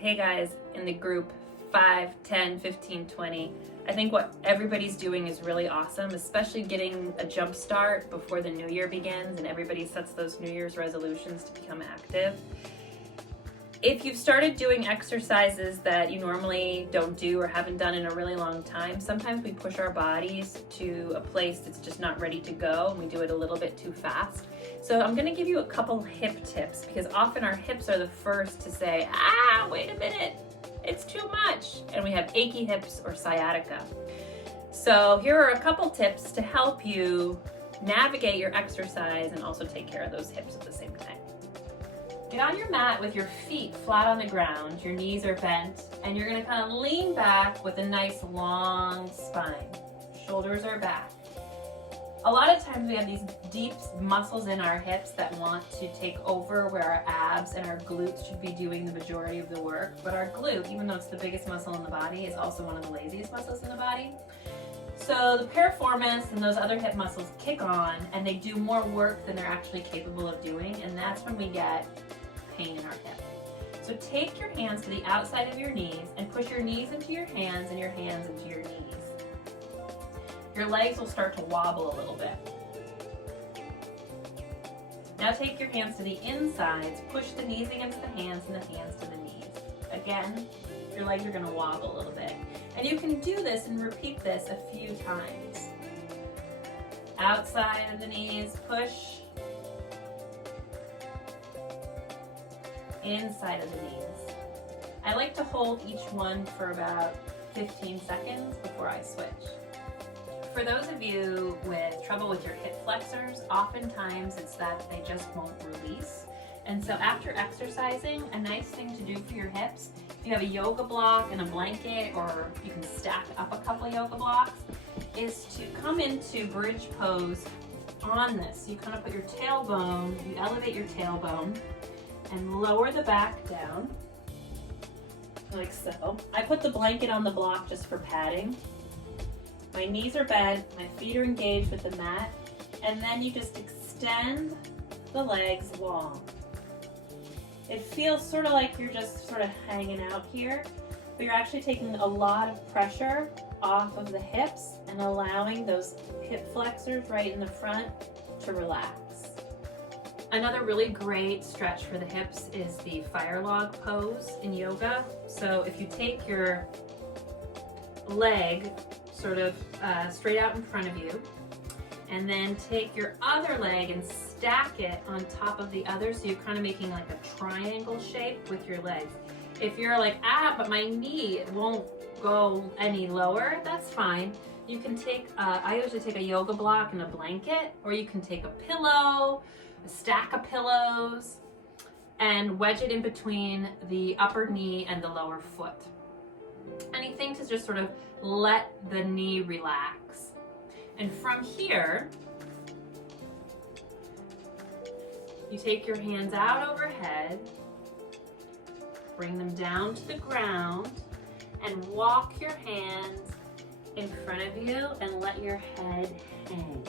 Hey guys, in the group 5, 10, 15, 20, I think what everybody's doing is really awesome, especially getting a jump start before the new year begins and everybody sets those New Year's resolutions to become active. If you've started doing exercises that you normally don't do or haven't done in a really long time, sometimes we push our bodies to a place that's just not ready to go and we do it a little bit too fast. So I'm gonna give you a couple hip tips because often our hips are the first to say, wait a minute, it's too much. And we have achy hips or sciatica. So here are a couple tips to help you navigate your exercise and also take care of those hips at the same time. Get on your mat with your feet flat on the ground, your knees are bent, and you're gonna kind of lean back with a nice long spine. Shoulders are back. A lot of times we have these deep muscles in our hips that want to take over where our abs and our glutes should be doing the majority of the work, but our glute, even though it's the biggest muscle in the body, is also one of the laziest muscles in the body. So the piriformis and those other hip muscles kick on and they do more work than they're actually capable of doing, and that's when we get pain in our hip. So take your hands to the outside of your knees and push your knees into your hands and your hands into your knees. Your legs will start to wobble a little bit. Now take your hands to the insides, push the knees against the hands and the hands to the knees. Again, your legs are gonna wobble a little bit. And you can do this and repeat this a few times. Outside of the knees, push. Inside of the knees. I like to hold each one for about 15 seconds before I switch. For those of you with trouble with your hip flexors, oftentimes it's that they just won't release. And so after exercising, a nice thing to do for your hips, if you have a yoga block and a blanket, or you can stack up a couple of yoga blocks, is to come into bridge pose on this. You kind of put your tailbone, you elevate your tailbone, and lower the back down, like so. I put the blanket on the block just for padding. My knees are bent, my feet are engaged with the mat, and then you just extend the legs long. It feels sort of like you're just sort of hanging out here, but you're actually taking a lot of pressure off of the hips and allowing those hip flexors right in the front to relax. Another really great stretch for the hips is the fire log pose in yoga. So if you take your leg sort of straight out in front of you, and then take your other leg and stack it on top of the other, so you're kind of making like a triangle shape with your legs. If you're like, but my knee won't go any lower, that's fine. You can take, I usually take a yoga block and a blanket, or you can take a pillow, a stack of pillows, and wedge it in between the upper knee and the lower foot. Anything to just sort of let the knee relax. And from here, you take your hands out overhead, bring them down to the ground, and walk your hands in front of you and let your head hang.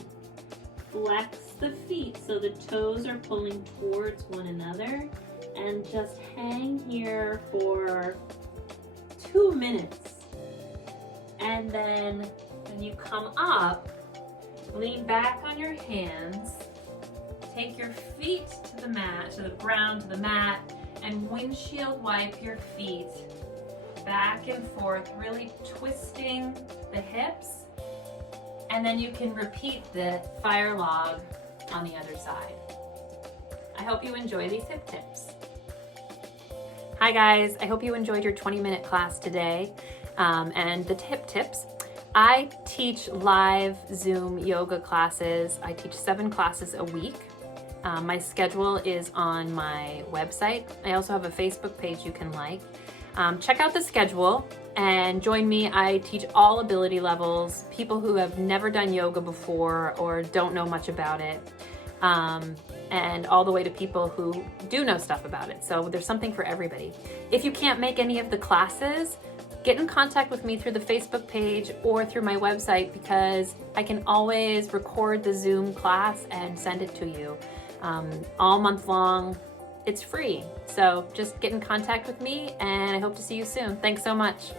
Flex the feet so the toes are pulling towards one another, and just hang here for 2 minutes. And then when you come up, lean back on your hands, take your feet to the mat, to the ground, to the mat, and windshield wipe your feet back and forth, really twisting the hips. And then you can repeat the fire log on the other side. I hope you enjoy these hip tips. Hi guys, I hope you enjoyed your 20-minute class today. And the hip tips. I teach live Zoom yoga classes. I teach 7 classes a week. My schedule is on my website. I also have a Facebook page you can like. Check out the schedule and join me. I teach all ability levels, people who have never done yoga before or don't know much about it, and all the way to people who do know stuff about it. So there's something for everybody. If you can't make any of the classes, get in contact with me through the Facebook page or through my website, because I can always record the Zoom class and send it to you all month long. It's free. So just get in contact with me and I hope to see you soon. Thanks so much.